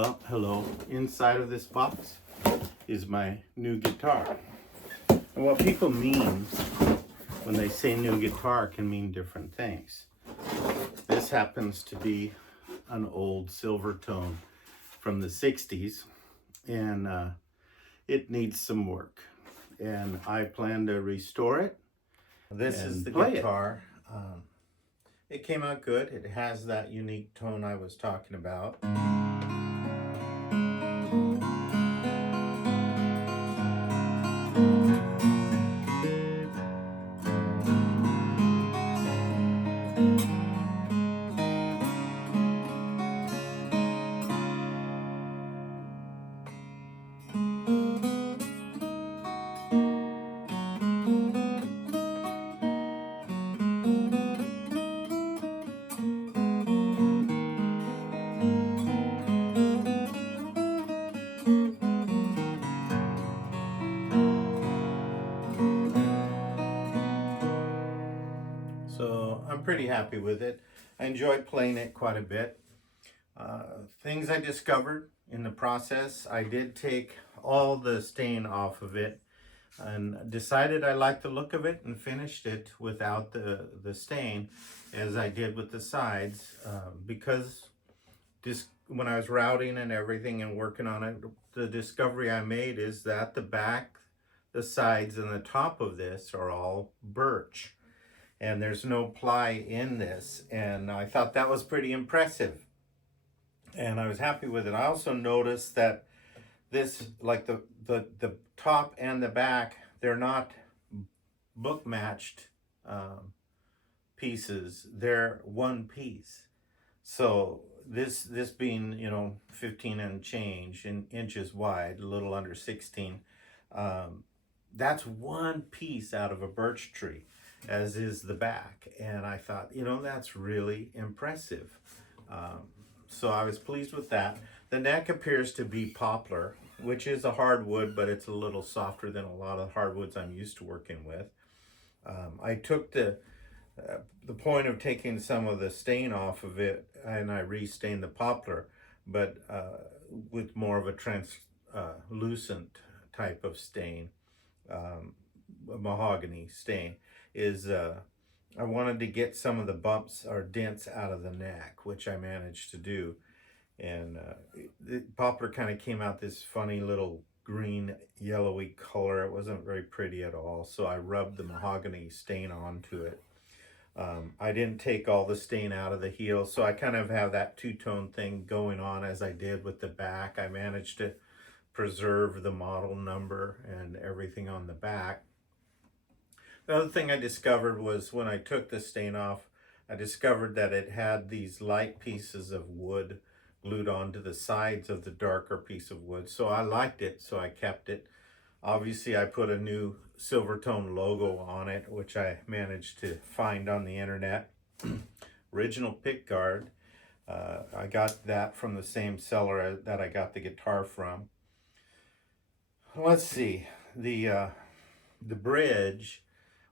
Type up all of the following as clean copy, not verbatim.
Well, hello. Inside of this box is my new guitar. And what people mean when they say new guitar can mean different things. This happens to be an old Silvertone from the 60s, and it needs some work. And I plan to restore it. This is the guitar. It came out good. It has that unique tone I was talking about. So I'm pretty happy with it. I enjoyed playing it quite a bit. Things I discovered in the process, I did take all the stain off of it and decided I liked the look of it and finished it without the stain, as I did with the sides, because when I was routing and everything and working on it, the discovery I made is that the back, the sides, and the top of this are all birch. And there's no ply in this, and I thought that was pretty impressive, and I was happy with it. I also noticed that this, like the top and the back, they're not book matched pieces, they're one piece. So this being 15 and change in inches wide, a little under 16, that's one piece out of a birch tree, as is the back. And I thought, that's really impressive. So I was pleased with that. The neck appears to be poplar, which is a hardwood, but it's a little softer than a lot of hardwoods I'm used to working with. I took the point of taking some of the stain off of it, and I re-stained the poplar, but with more of a translucent type of stain, a mahogany stain. I wanted to get some of the bumps or dents out of the neck, which I managed to do. And the poplar kind of came out this funny little green yellowy color. It wasn't very pretty at all, so I rubbed the mahogany stain onto it. I didn't take all the stain out of the heel, so I kind of have that two-tone thing going on as I did with the back. I managed to preserve the model number and everything on the back. The other thing I discovered was when I took the stain off, I discovered that it had these light pieces of wood glued onto the sides of the darker piece of wood. So I liked it, so I kept it. Obviously, I put a new Silvertone logo on it, which I managed to find on the internet. Original pick guard. I got that from the same seller that I got the guitar from. Let's see, the bridge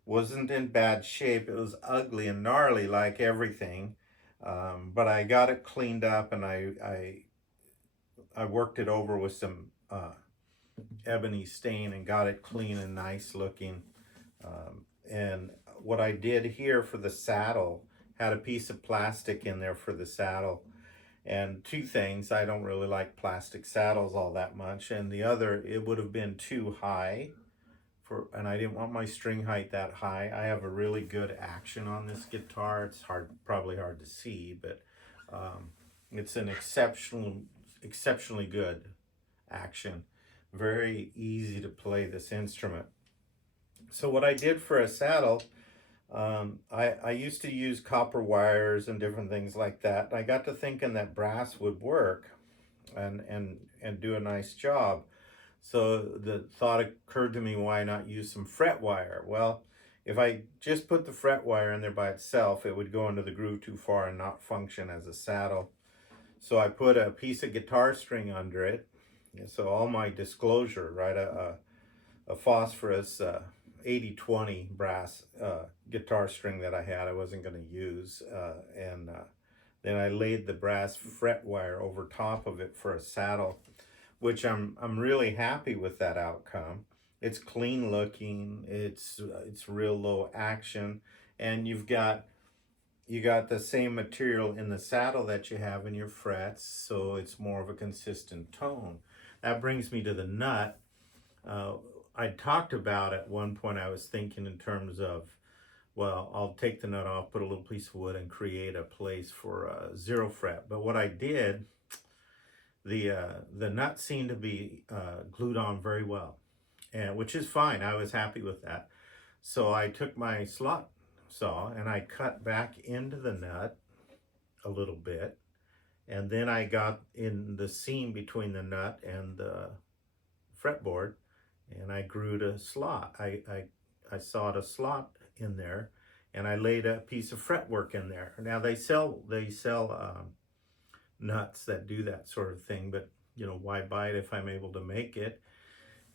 wasn't in bad shape. It was ugly and gnarly like everything, but I got it cleaned up, and I worked it over with some ebony stain and got it clean and nice looking. And what I did here for the saddle, had a piece of plastic in there for the saddle. And two things, I don't really like plastic saddles all that much, and the other, it would have been too high, and I didn't want my string height that high. I have a really good action on this guitar. It's probably hard to see, but it's an exceptionally good action. Very easy to play this instrument. So what I did for a saddle, I used to use copper wires and different things like that. I got to thinking that brass would work and do a nice job. So the thought occurred to me, why not use some fret wire? Well, if I just put the fret wire in there by itself, it would go into the groove too far and not function as a saddle. So I put a piece of guitar string under it. So all my disclosure, right, a phosphorus 80-20 brass guitar string that I had, I wasn't going to use, and Then I laid the brass fret wire over top of it for a saddle, which I'm really happy with that outcome. It's clean looking. It's real low action, and you got the same material in the saddle that you have in your frets, so it's more of a consistent tone. That brings me to the nut. Uh, I talked about at one point, I was thinking in terms of, well, I'll take the nut off, put a little piece of wood, and create a place for a zero fret. But what I did, the nut seemed to be glued on very well, and which is fine. I was happy with that. So I took my slot saw and I cut back into the nut a little bit, and then I got in the seam between the nut and the fretboard, and I grew a slot. I sawed a slot in there, and I laid a piece of fretwork in there. Now they sell nuts that do that sort of thing, but you know, why buy it if I'm able to make it?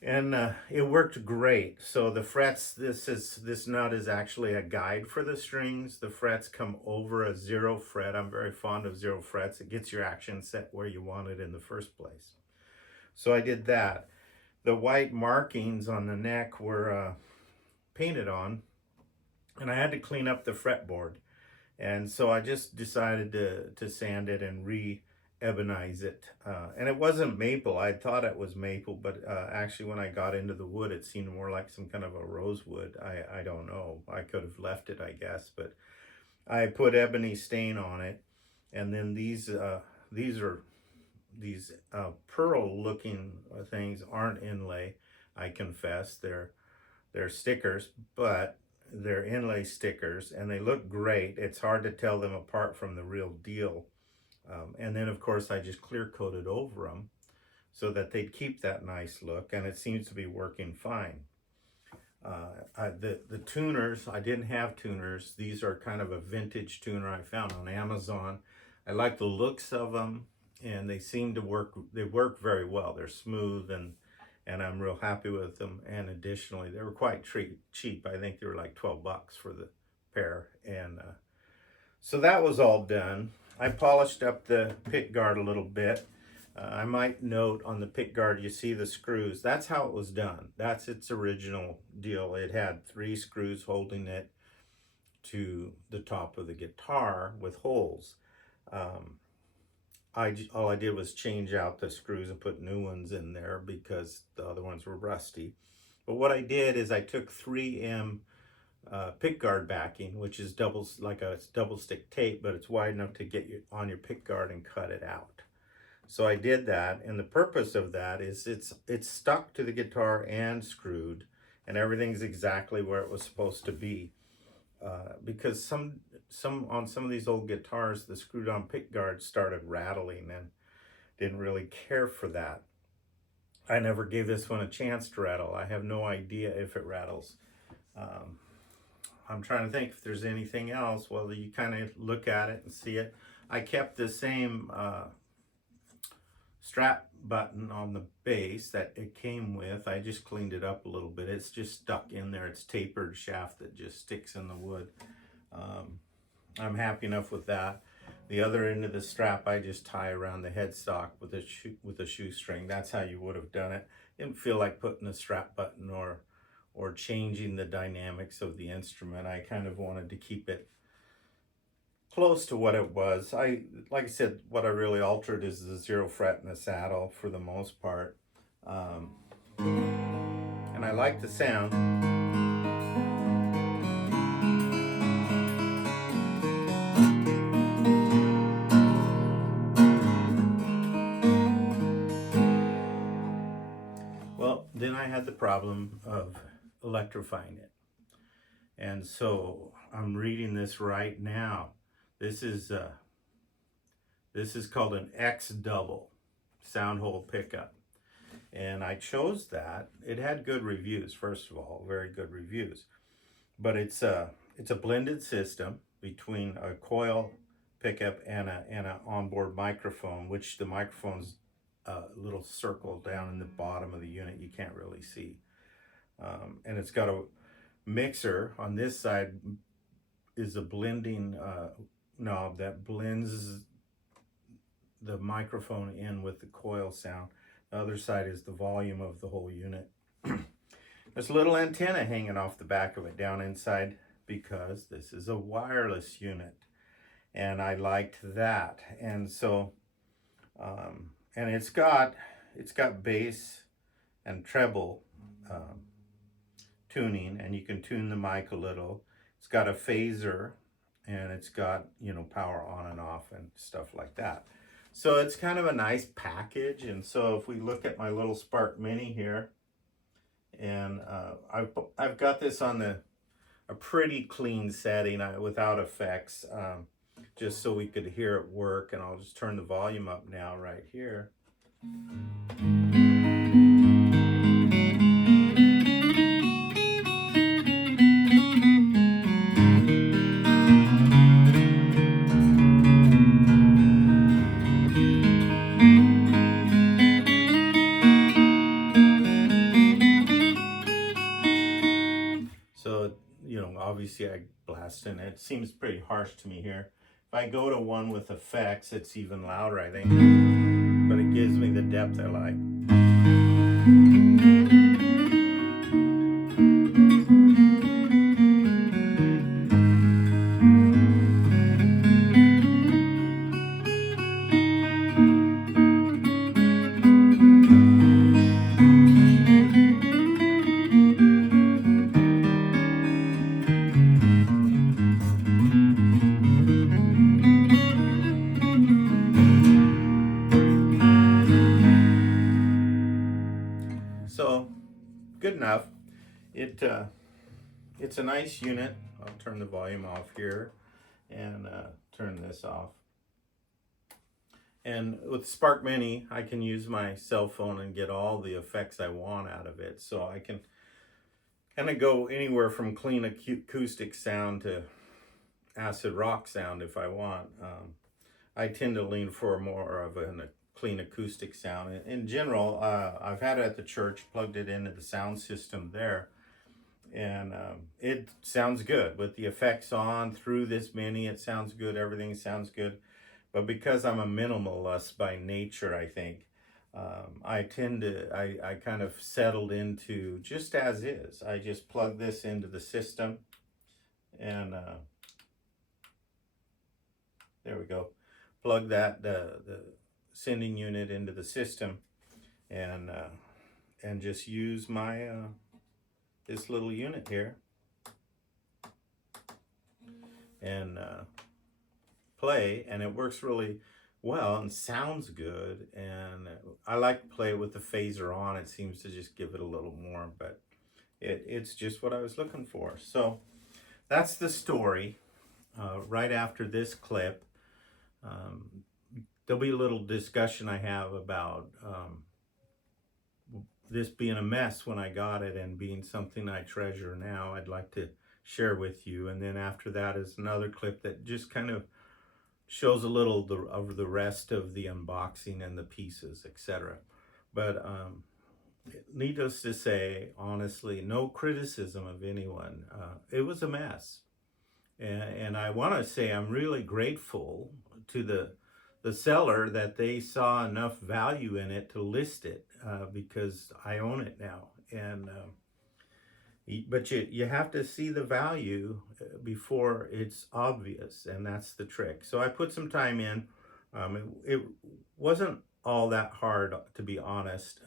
And it worked great. So the frets, this nut is actually a guide for the strings. The frets come over a zero fret. I'm very fond of zero frets. It gets your action set where you want it in the first place. So I did that. The white markings on the neck were painted on, and I had to clean up the fretboard. And so I just decided to sand it and re-ebonize it. And it wasn't maple. I thought it was maple, but actually when I got into the wood, it seemed more like some kind of a rosewood. I don't know. I could have left it, I guess. But I put ebony stain on it. And then these pearl-looking things aren't inlay, I confess. They're stickers, but they're inlay stickers, and they look great. It's hard to tell them apart from the real deal. And then, of course, I just clear coated over them so that they'd keep that nice look, and it seems to be working fine. The tuners, I didn't have tuners. These are kind of a vintage tuner I found on Amazon. I like the looks of them, and they seem to work. They work very well. They're smooth, and I'm real happy with them. And additionally, they were quite cheap. I think they were like 12 bucks for the pair. And so that was all done. I polished up the pick guard a little bit. I might note on the pick guard, you see the screws. That's how it was done. That's its original deal. It had 3 screws holding it to the top of the guitar with holes. All I did was change out the screws and put new ones in there because the other ones were rusty. But what I did is I took 3M pickguard backing, which is like a double stick tape, but it's wide enough to get on your pickguard and cut it out. So I did that, and the purpose of that is it's stuck to the guitar and screwed, and everything's exactly where it was supposed to be. Because some on some of these old guitars, the screwed on pick guards started rattling, and didn't really care for that. I never gave this one a chance to rattle. I have no idea if it rattles. I'm trying to think if there's anything else. Well, you kind of look at it and see it. I kept the same strap button on the base that it came with. I just cleaned it up a little bit. It's just stuck in there. It's tapered shaft that just sticks in the wood. I'm happy enough with that. The other end of the strap I just tie around the headstock with a shoestring. That's how you would have done it. Didn't feel like putting a strap button or changing the dynamics of the instrument. I kind of wanted to keep it close to what it was. Like I said, what I really altered is the zero fret in the saddle for the most part. And I like the sound. Well, then I had the problem of electrifying it. And so I'm reading this right now. This is called an X double sound hole pickup. And I chose that. It had good reviews, first of all, very good reviews. But it's a blended system between a coil pickup and an onboard microphone, which the microphone's a little circle down in the bottom of the unit you can't really see. And it's got a mixer on this side is a blending knob that blends the microphone in with the coil sound. The other side is the volume of the whole unit. There's a little antenna hanging off the back of it down inside because this is a wireless unit, and I liked that. And so and it's got bass and treble tuning, and you can tune the mic a little. It's got a phaser, and it's got, you know, power on and off and stuff like that. So it's kind of a nice package. And so if we look at my little Spark Mini here, and I've got this on a pretty clean setting without effects, just so we could hear it work. And I'll just turn the volume up now right here. So, you know, obviously I blast in it. It seems pretty harsh to me here. If I go to one with effects, it's even louder, I think. But it gives me the depth I like. So, good enough. It's a nice unit. I'll turn the volume off here and turn this off. And with Spark Mini, I can use my cell phone and get all the effects I want out of it. So I can kind of go anywhere from clean acoustic sound to acid rock sound if I want. I tend to lean for more of a clean acoustic sound. In general, I've had it at the church, plugged it into the sound system there, and it sounds good with the effects on through this Mini. It sounds good. Everything sounds good. But because I'm a minimalist by nature, I think, I kind of settled into just as is. I just plug this into the system, and there we go. Plug the sending unit into the system, and just use my this little unit here, and play, and it works really well and sounds good. And I like to play it with the phaser on. It seems to just give it a little more, but it's just what I was looking for. So that's the story. Right after this clip, there'll be a little discussion I have about this being a mess when I got it and being something I treasure now. I'd like to share with you. And then after that is another clip that just kind of shows a little of the rest of the unboxing and the pieces, etc. But needless to say, honestly, no criticism of anyone. It was a mess. And I want to say I'm really grateful to the seller that they saw enough value in it to list it, because I own it now. And but you have to see the value before it's obvious, and that's the trick. So I put some time in. It wasn't all that hard, to be honest,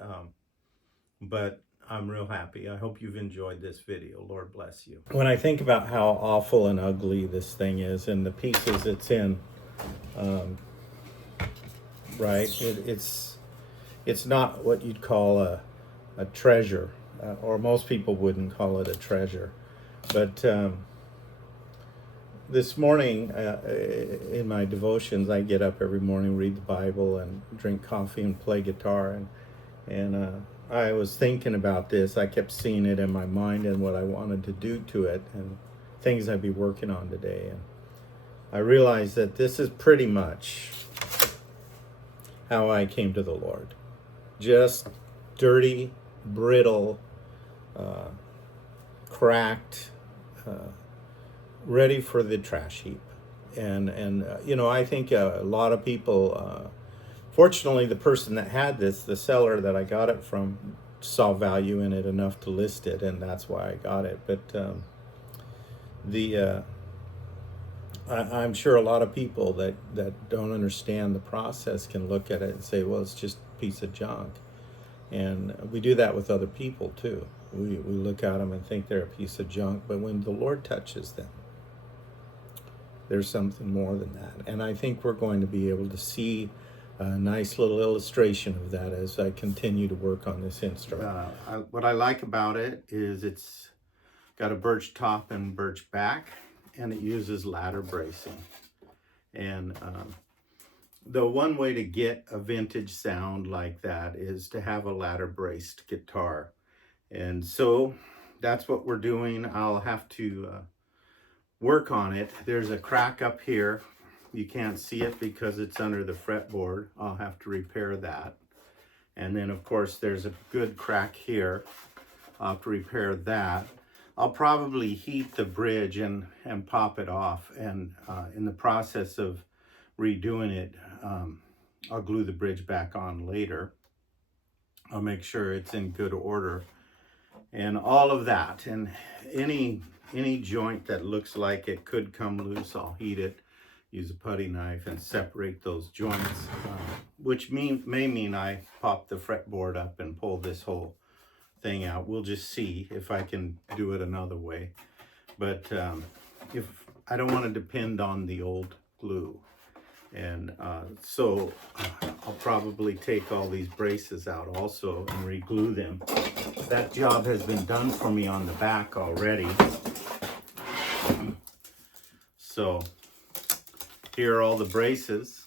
but I'm real happy. I hope you've enjoyed this video. Lord bless you. When I think about how awful and ugly this thing is and the pieces it's in, right, it's not what you'd call a treasure, or most people wouldn't call it a treasure. But this morning, in my devotions, I get up every morning, read the Bible, and drink coffee and play guitar. And I was thinking about this. I kept seeing it in my mind and what I wanted to do to it and things I'd be working on today. And I realized that this is pretty much how I came to the Lord. Just dirty, brittle, cracked, ready for the trash heap. And you know, I think a lot of people, fortunately, the person that had this, the seller that I got it from, saw value in it enough to list it, and that's why I got it. But the I'm sure a lot of people that don't understand the process can look at it and say, well, it's just a piece of junk. And we do that with other people too. We look at them and think they're a piece of junk, but when the Lord touches them, there's something more than that. And I think we're going to be able to see a nice little illustration of that as I continue to work on this instrument. What I like about it is it's got a birch top and birch back, and it uses ladder bracing. And the one way to get a vintage sound like that is to have a ladder braced guitar. And so that's what we're doing. I'll have to work on it. There's a crack up here. You can't see it because it's under the fretboard. I'll have to repair that. And then of course there's a good crack here. I'll have to repair that. I'll probably heat the bridge and pop it off. And in the process of redoing it, I'll glue the bridge back on later. I'll make sure it's in good order and all of that. And any joint that looks like it could come loose, I'll heat it, use a putty knife and separate those joints, which may mean I pop the fretboard up and pull this whole thing out. We'll just see if I can do it another way. But if I don't want to depend on the old glue. And so I'll probably take all these braces out also and re-glue them. That job has been done for me on the back already. So here are all the braces.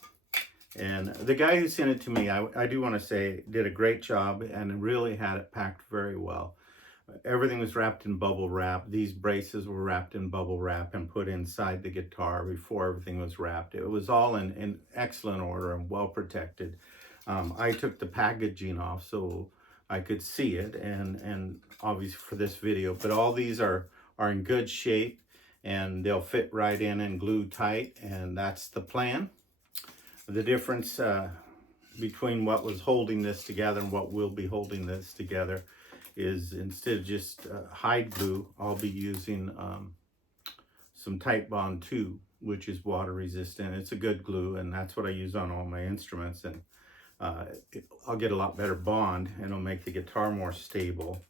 And the guy who sent it to me, I do want to say, did a great job and really had it packed very well. Everything was wrapped in bubble wrap. These braces were wrapped in bubble wrap and put inside the guitar before everything was wrapped. It was all in excellent order and well protected. I took the packaging off so I could see it, and obviously for this video, but all these are in good shape and they'll fit right in and glue tight, and that's the plan. The difference between what was holding this together and what will be holding this together is instead of just hide glue, I'll be using some Tight Bond 2, which is water resistant. It's a good glue, and that's what I use on all my instruments. And I'll get a lot better bond, and it'll make the guitar more stable.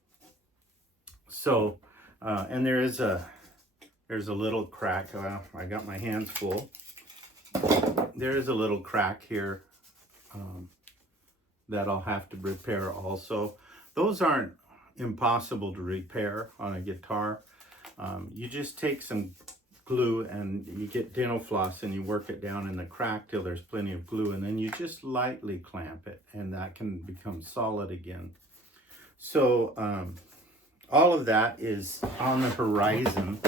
So, and there's a little crack. Well, I got my hands full. There is a little crack here that I'll have to repair also. Those aren't impossible to repair on a guitar. You just take some glue and you get dental floss and you work it down in the crack till there's plenty of glue, and then you just lightly clamp it and that can become solid again. So all of that is on the horizon.